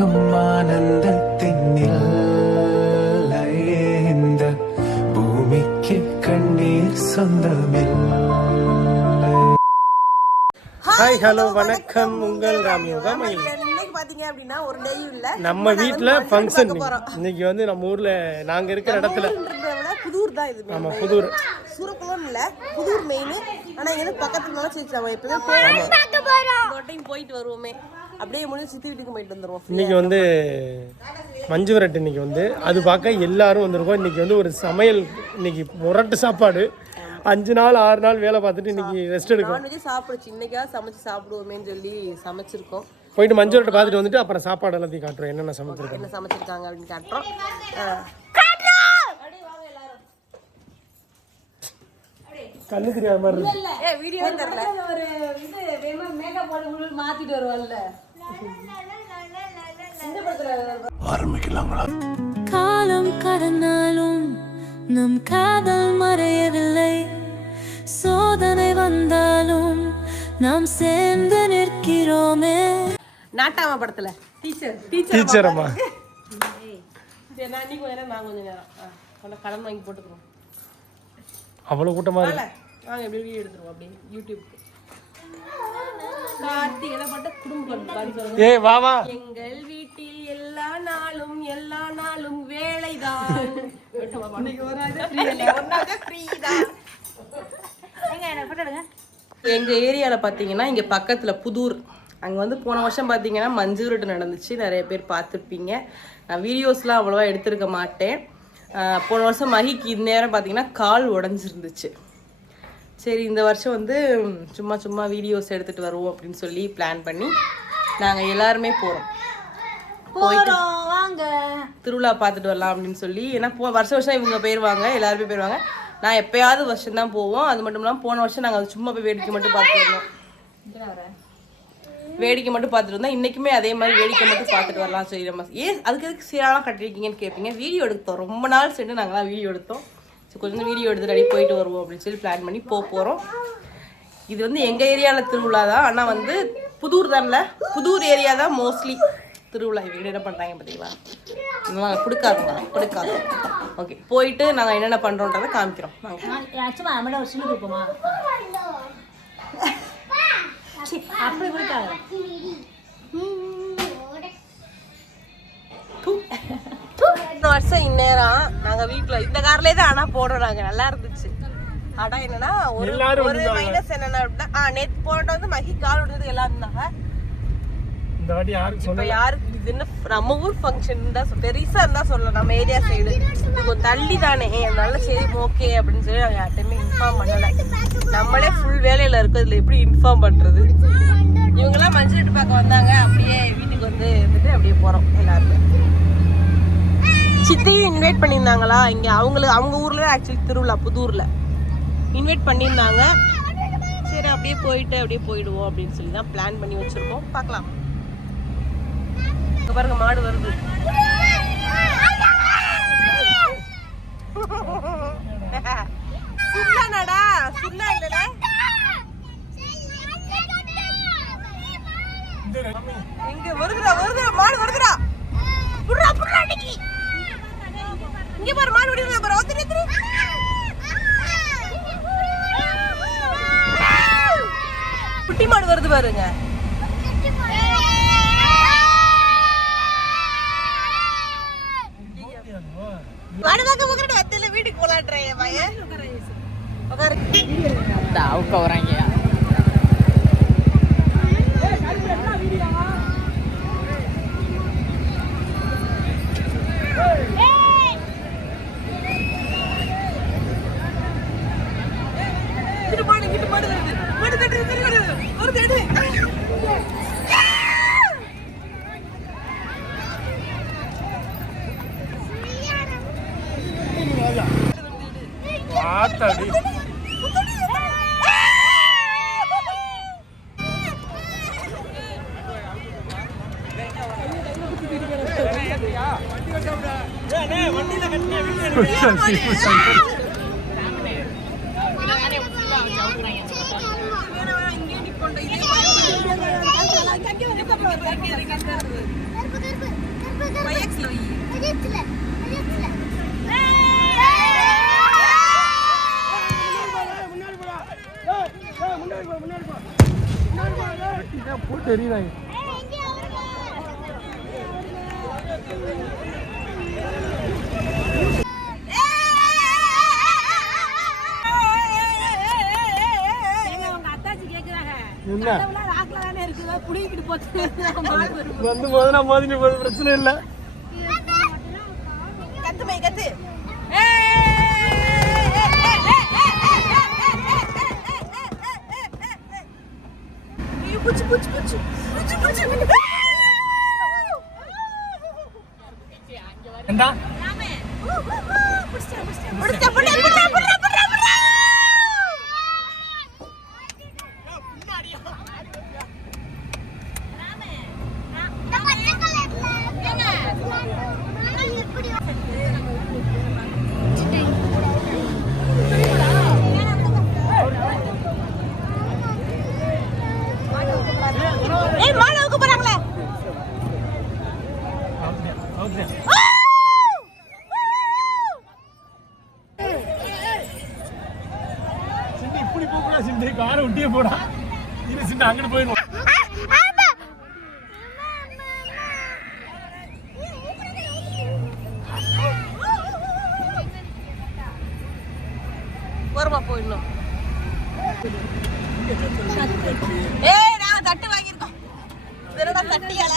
பூலோகம் ஆனந்தத்தின் இந்த பூமிக்கு கண்ணீர் சொந்தமில்லை ஹாய் ஹலோ வணக்கம் உங்கள் ராமியோகம் பாத்தீங்க அப்படின்னா ஒரு டேயும் இல்ல நம்ம வீட்டில் ஃபங்க்ஷன் இன்னைக்கு வந்து நம்ம ஊரில் நாங்கள் இருக்கிற இடத்துல புதூர் தான் இது நம்ம புதூர் சூரக்குளம் இல்ல புதூர் மெயின் ஆனா இங்க பக்கத்துல சரி நம்ம டைம் போயிட்டு வருவோமே அப்படியே முடிஞ்சு சித்தி வீட்டுக்கு போயிட்டு வந்துருவோம் இன்னைக்கு வந்து மஞ்சு விரட்டு இன்னைக்கு வந்து. அது பார்க்க எல்லாரும் வந்திருக்கோம். இன்னைக்கு வந்து ஒரு சமையல் இன்னைக்கு முரட்டு சாப்பாடு. அஞ்சு நாள் ஆறு நாள் வேலை பார்த்துட்டு இன்னைக்கு ரெஸ்ட் எடுக்கும். நான்வெஜ் சாப்பிடுச்சு. இன்னைக்காவது சமைச்சு சாப்பிடுவோமேன்னு சொல்லி சமைச்சிருக்கோம். போயிட்டு மஞ்சு விரட்டு பார்த்துட்டு வந்துட்டு அப்புறம் சாப்பாடு எல்லாத்தையும் காட்டுறோம். என்னென்ன சமைச்சிருக்கோம். என்ன சமைச்சிருக்காங்க அப்படின்னு காட்டுறோம். கண்ணு தெரியாத மாதிரி இருக்கு. ஏ வீடியோ தெரியல ஒரு இது மேக்கப் போட்டு மாத்திட்டு வருவாள்ல காலம் கடந்தாலும் நம் காதல் மறையவில்லை. சோதனை வந்தாலும் நாம் சேர்ந்து நிற்கிறோமே. நாட்டாம படத்துல? டீச்சர் டீச்சர் டீச்சர் அம்மா சரி நான் நீ கொஞ்ச நேரம் நான் கொஞ்ச நேரம். ஆ, கொஞ்சம் கடன் வாங்கி போட்டுக்கிறோம். அவ்வளோ கூட்டமாக இருக்கு. வாங்க எப்படி வீடியோ எடுத்துருவோம் அப்படியே யூடியூப்க்கு. ஏய் வா வா. எங்கள் வீட்டில் எல்லா நாளும் எல்லா நாளும் வேலைதான். எங்க ஏரியால பாத்தீங்கன்னா இங்க பக்கத்துல புதூர். அங்க வந்து போன வருஷம் பாத்தீங்கன்னா மஞ்சு விரட்டு நடந்துச்சு. நிறைய பேர் பார்த்துருப்பீங்க. நான் வீடியோஸ்லாம் அவ்வளோவா எடுத்திருக்க மாட்டேன். போன வருஷம் மகிக்கு இந்நேரம் பார்த்தீங்கன்னா கால் உடஞ்சிருந்துச்சு. சரி இந்த வருஷம் வந்து சும்மா சும்மா வீடியோஸ் எடுத்துட்டு வருவோம் அப்படின்னு சொல்லி பிளான் பண்ணி நாங்கள் எல்லாருமே போகிறோம் போயிட்டு வாங்க. திருவிழா பார்த்துட்டு வரலாம் அப்படின்னு சொல்லி ஏன்னா போ வருஷம் வருஷம் இவங்க போயிடுவாங்க எல்லாருமே போயிடுவாங்க நான் எப்பயாவது வருஷம் தான் போவோம். அது மட்டும் இல்லாமல் போன வருஷம் நாங்கள் சும்மா போய் வேடிக்கை மட்டும் பார்த்துட்டு வந்தோம் வேடிக்கை மட்டும் பார்த்துட்டு வந்தோம் இன்றைக்குமே அதே மாதிரி வேடிக்கை மட்டும் பார்த்துட்டு வரலாம். சொல்லி நம்ம ஏன் அதுக்கு எதுக்கு சீராலாம் கட்டிருக்கீங்கன்னு கேட்பீங்க வீடியோ எடுத்தோம். ரொம்ப நாள் சென்று நாங்களாம் வீடியோ எடுத்தோம். சரி கொஞ்சம் வீடியோ எடுத்துட்டு அப்படியே போயிட்டு வருவோம் அப்படின்னு சொல்லி பிளான் பண்ணி போக போகிறோம் இது வந்து எங்கள் ஏரியாவில் திருவிழா தான். ஆனால் வந்து புதூர் தான்ல. புதூர் ஏரியா தான் மோஸ்ட்லி திருவிழா. இவங்க என்ன பண்ணுறாங்க பார்த்தீங்களா நாங்கள் கொடுக்காதுங்க கொடுக்காது ஓகே போயிட்டு நாங்கள் என்னென்ன பண்ணுறோன்றதை காமிக்கிறோம். நாங்கள் அப்படி இந்த வருஷம் இந்நேரம் நாங்க வீட்ல இந்த கார்லயே தான் ஆனா போடுறோம் நாங்க. நல்லா இருந்துச்சு. ஆனா என்னன்னா ஒரு ஒரு மைனஸ் என்னன்னா அப்படின்னா ஆ, நேத்து போனட்ட வந்து மகி கால் விடுறது எல்லாம் இருந்தாங்க இந்த வாட்டி யாருக்கு சொன்ன யாருக்கு இது என்ன நம்ம ஊர் ஃபங்க்ஷன் தான் பெருசா இருந்தா சொல்லலாம். நம்ம ஏரியா சைடு கொஞ்சம் தள்ளி தானே. அதனால சரி ஓகே அப்படின்னு சொல்லி நாங்க யார்ட்டையுமே இன்ஃபார்ம் பண்ணல. நம்மளே ஃபுல் வேலையில இருக்கோம் இதுல எப்படி இன்ஃபார்ம் பண்றது? இவங்கெல்லாம் மஞ்சள் பார்க்க வந்தாங்க. அப்படியே வீட்டுக்கு வந்து இருந்துட்டு அப்படியே போறோம் எல்லாருமே. சித்தியும் இன்வைட் பண்ணியிருந்தாங்களா? இங்கே அவங்களுக்கு அவங்க ஊரில் ஆக்சுவலி திருவிழா புதூரில் இன்வைட் பண்ணியிருந்தாங்க. சரி அப்படியே போயிட்டு அப்படியே போயிடுவோம் அப்படின்னு சொல்லி தான் பிளான் பண்ணி வச்சுருக்கோம். பார்க்கலாம். இங்க பாருங்க மாடு வருது. சுண்ணாடா சுண்ணா இல்லைடா. குட்டி மாடு வருது பாருங்க. மாடு வீட்டுக்கு போலான்றேன் என் பையன். உட்காரு மாடு இங்கிட்டு மாடு வருது மாடு தட்டு வருது வருது வருது எடு ஆத்தாடி போட்டு எறிகிறாங்க வந்து மோதினா மோதினி போது பிரச்சனை இல்லை. கத்து கத்து. புச்சு புச்சு புச்சு புச்சு புச்சு ஏண்டா ஒட்டியே போடா இது சிண்டி அங்கிட்டு போயிடும் வருமா போயிடணும் ஏய் நான் தட்டு வாங்கியிருக்கோம் திருட தட்டியால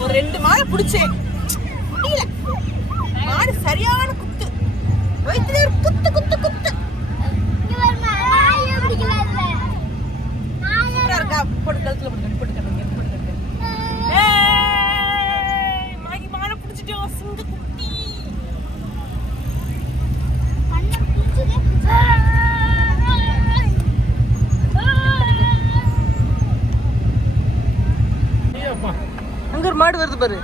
ஒரு ரெண்டு மாடு பிடிச்சேன். முடியல. மாடு சரியான குத்து. வயிற்றுல ஒரு குத்து குத்து குத்து. இருக்கா? போட்டு கழுத்துல போட்டு போட்டு கட்டுங்க போட்டு கட்டுங்க மாகி மானை பிடிச்சிட்டோம். சிங்க குட்டி அப்பா அங்க ஒரு மாடு வருது பாரு.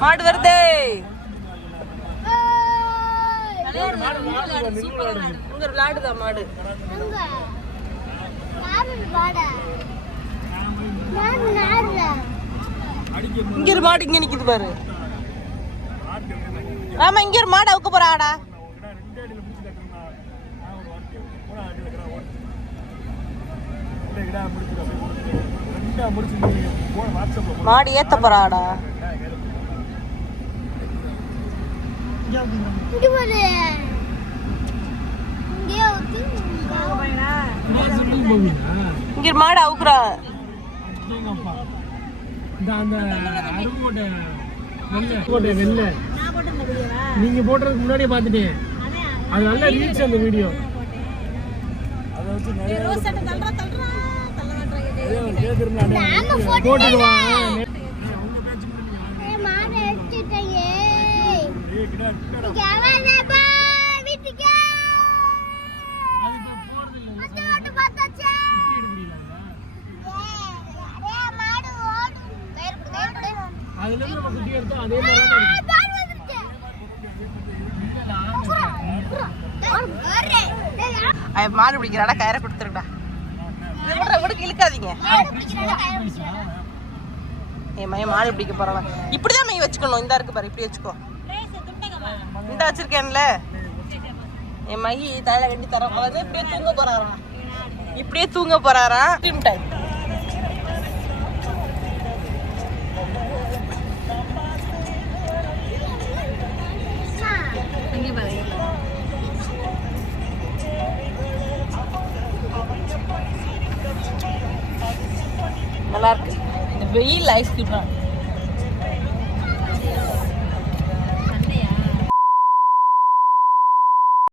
மாடு வருதே. அங்க விளையாடுதா மாடு. இங்க ஒரு மாடு இங்க நிக்குது பாரு. ஆமா இங்க ஒரு மாடு அவுக்க போறாடா மாடு ஏத்த போறாடா? இங்க மாடு அவுக்குறா. நீங்க போட்டதுக்கு முன்னாடியே பார்த்துட்டேன் அது நல்ல ரீச் அந்த வீடியோ அதை வச்சு அதுல இருந்து நம்ம குட்டி எடுத்தோம் அதே மாதிரி மாடு பிடிக்கிறாடா கயிறை கொடுத்துருடா இதை இழுக்காதீங்க என் மையம் மாடு பிடிக்க போறான் இப்படிதான் மெய் வச்சுக்கணும். இந்த இருக்கு பாரு இப்படி வச்சுக்கோ. இந்த வச்சிருக்கேன்ல. என் மகி தலை கட்டி தர இப்படியே தூங்க போறாராம். இப்படியே தூங்க போறாராம். டைம் வெயில் ஐஸ்கிரீம் தான்